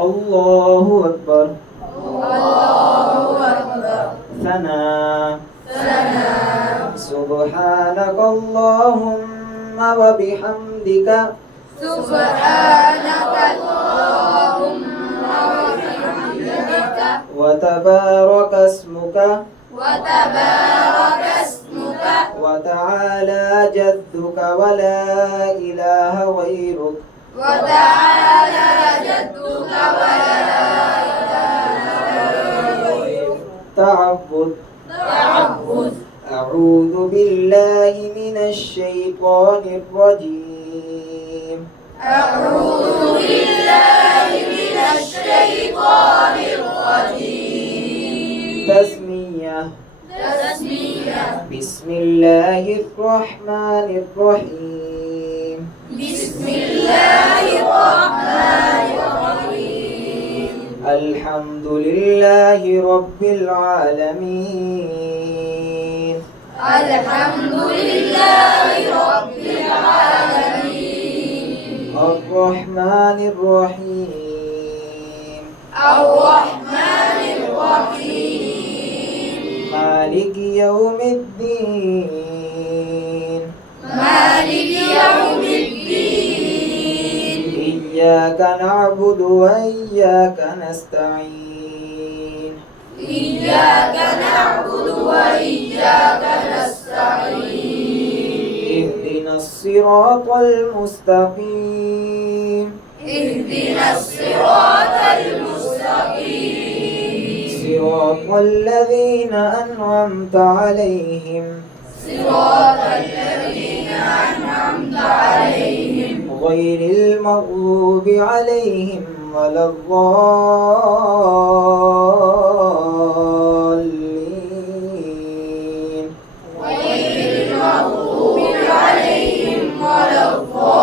الله أكبر. الله أكبر. ثناء. سبحانك اللهم وبحمدك. سبحانك اللهم وبحمدك. وتبارك اسمك. وتبارك اسمك. وتعالى جدك ولا إله غيرك. وتعالى جدك ولا إله غيرك. تعبد. أعوذ بالله من الشيطان الرجيم. أعوذ بالله من الشيطان الرجيم. تسمية. بسم الله الرحمن الرحيم. بسم الله الرحمن الرحيم. الحمد لله رب العالمين. الحمد لله رب العالمين. الرحمن الرحيم. الرحمن الرحيم. مالك يوم الدين. مالك يوم الدين. إياك نعبد وإياك نستعين. إياك نعبد وإياك نستعين. اهدنا الصراط المستقيم. اهدنا الصراط المستقيم. صراط الذين أنعمت عليهم. صراط الذين أنعمت عليهم. غير المغضوب عليهم ولا الضالين. غير المغضوب عليهم ولا الضالين.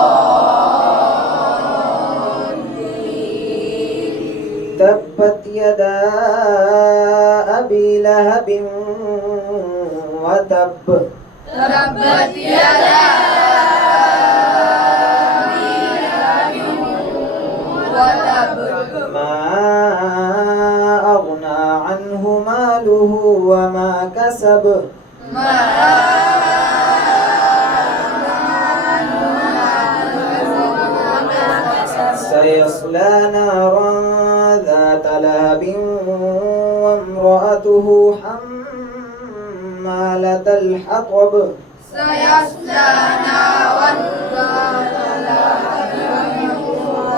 تبت يدا أبي لهب وتب. تبت يدا أبي لهب وتب. ما أغنى عنه ماله وما كسب. ما سيصلى نارا ذات لهب وامرأته حمالة الحطب. سيصلى نارا ذات لهب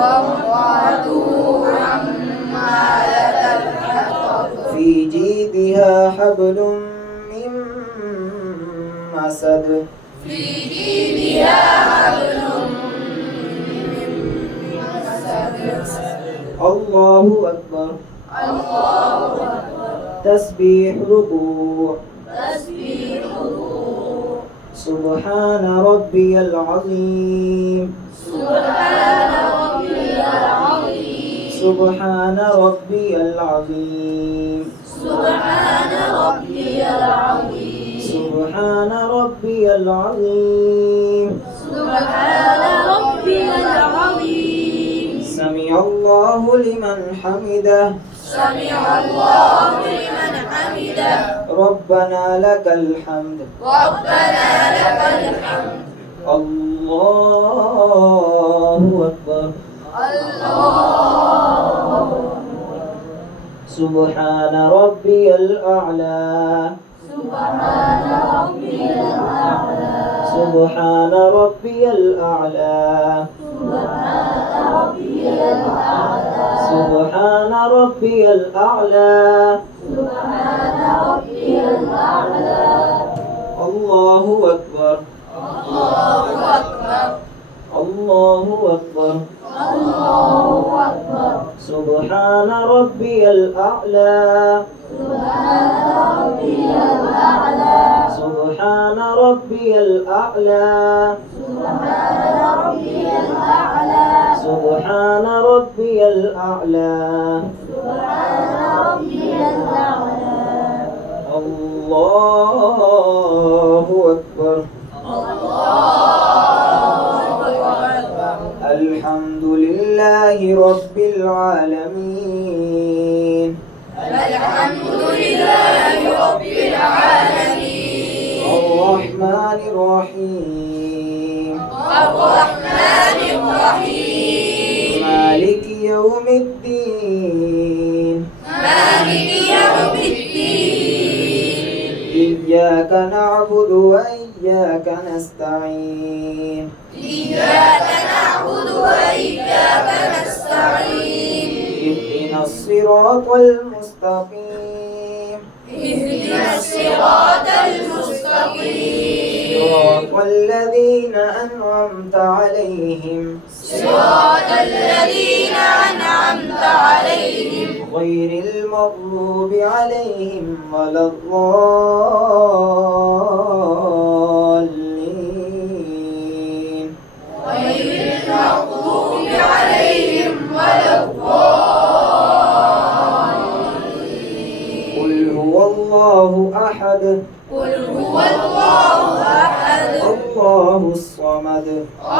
وامرأته حمالة الحطب. في جيدها حبل من مسد. في جيدها حبل من مسد. الله أكبر. الله أكبر. تسبيح ركوع. تسبيح الركوع. سبحان ربي العظيم. سبحان ربي العظيم. سبحان ربي العظيم. سبحان ربي العظيم. سبحان ربي العظيم. سبحان ربي العظيم. سمع الله لمن حمده. سمع الله لمن حمده. ربنا لك الحمد. ربنا لك الحمد. الله أكبر. الله. سبحان ربي الأعلى. سبحان ربي الأعلى. سبحان ربي الأعلى. سبحان ربي الأعلى. سبحان ربي الأعلى. سبحان ربي الأعلى. الله أكبر. الله أكبر. الله أكبر. الله أكبر. سبحان ربي الأعلى. سبحان ربي الأعلى. سبحان ربي الأعلى. سبحان ربي الأعلى. سبحان ربي الأعلى. سبحان ربي الأعلى. الله أكبر. الله أكبر. الحمد لله لله رب العالمين. الحمد لله رب العالمين. الرحمن الرحيم. الرحمن الرحيم. مالك يوم الدين. مالك يوم الدين. إياك نعبد وإياك نستعين. إياك نعبد وإياك نستعين. اهدنا الصراط المستقيم. اهدنا الصراط المستقيم. صراط الذين أنعمت عليهم صراط الذين أنعمت عليهم غير المغضوب عليهم ولا الضالين. غير المغضوب عليهم ولا الضالين. قل هو الله أحد قل هو الله أحد الله الصمد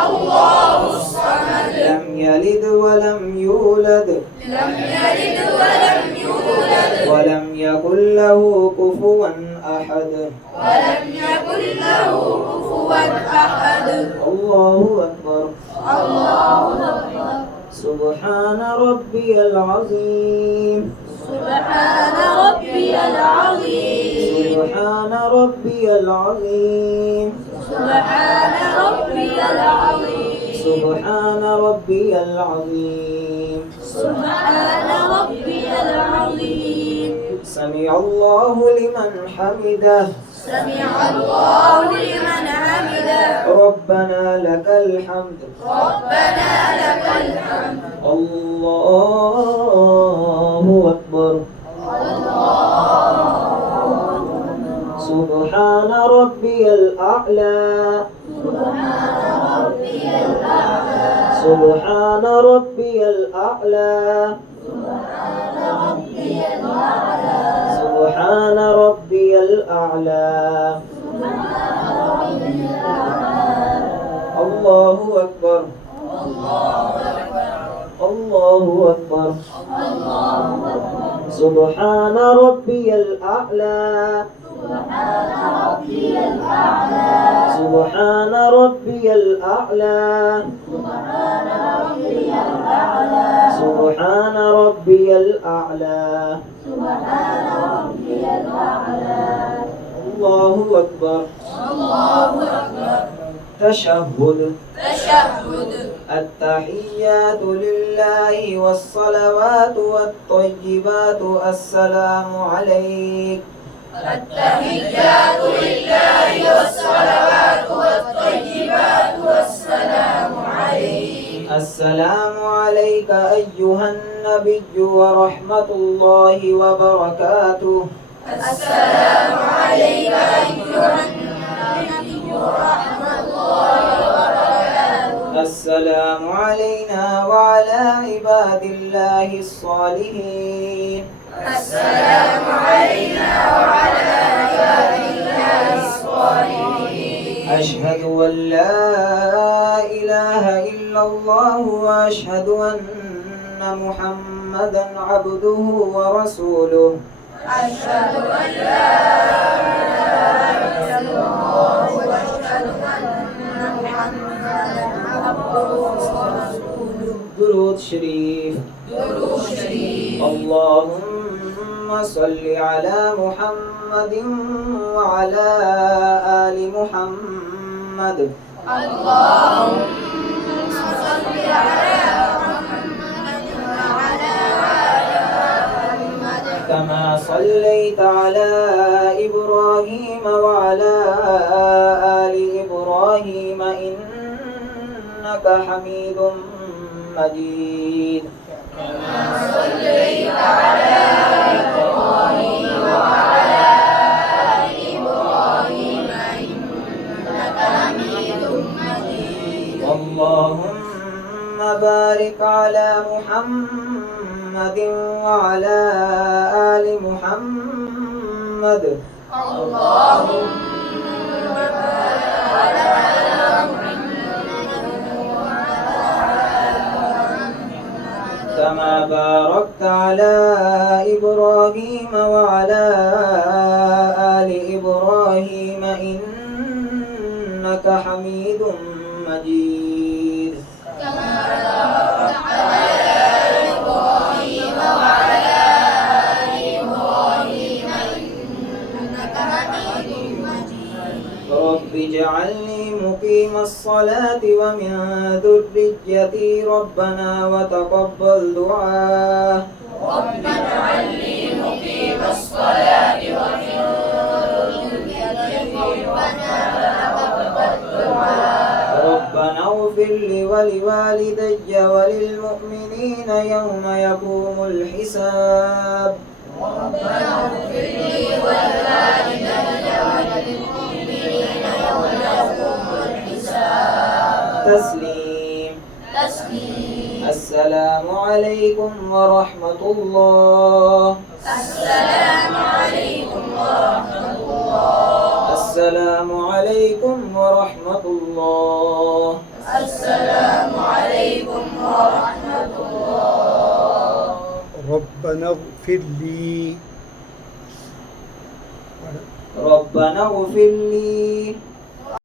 الله الصمد لم يلد ولم يولد لم يلد ولم يولد ولم يكن له كفوا أحد. ولم يكن له كفوا أحد. الله أكبر. الله أكبر. سبحان ربي العظيم. سبحان ربي العظيم. سبحان ربي العظيم. سبحان ربي العظيم. سبحان ربي العظيم. سبحان ربي العظيم. سمع الله لمن حمده. سمع الله لمن حمده. ربنا لك الحمد. ربنا لك الحمد. الله أكبر. سبحان ربي الأعلى. سبحان ربي الأعلى. سبحان ربي الأعلى. الله أكبر. الله أكبر. سبحان ربي الأعلى. سبحان ربي الأعلى. سبحان ربي الأعلى. الله أكبر. تشهد. تشهد. التحيات لله والصلوات والطيبات السلام عليك. التحيات لله والصلوات والطيبات والسلام عليك. السلام عليك أيها النبي ورحمة الله وبركاته. السلام عليك أيها النبي ورحمة الله وبركاته. السلام علينا وعلى عباد الله الصالحين. السلام علينا وعلى عباد الله الصالحين. أشهد أن لا إله إلا الله وأشهد أن محمدا عبده ورسوله. أشهد أن لا إله إلا الله وأشهد أن محمدا عبده ورسوله. درود شريف. درود شريف. اللهم صل على محمد وعلى آل محمد. اللهم صل على محمد وعلى آل محمد كما صليت على إبراهيم وعلى آل إبراهيم إنك حميد مجيد. كما صليت على إبراهيم وعلى آل إبراهيم إنك حميد مجيد. اللهم بارك على محمد وعلى آل محمد. اللهم بارك على محمد وعلى آل محمد كما باركت على إبراهيم وعلى آل إبراهيم إنك حميد مجيد كما باركت على إبراهيم وعلى آل إبراهيم إنك حميد مجيد رب اجعلني مقيم الصلاة ومن ذريتي ربنا وتقبل دعاء ربنا اجعلني مقيم الصلاة ومن ذريتي ربنا وتقبل دعاء ربنا اغفر لي ولوالدي وللمؤمنين يوم يقوم الحساب ربنا اغفر لي ولوالدي وللمؤمنين يوم يقوم الحساب تسليم تسليم السلام عليكم ورحمة الله السلام عليكم ورحمة الله السلام عليكم ورحمة الله السلام عليكم ورحمة الله ربنا اغفر لي ربنا اغفر لي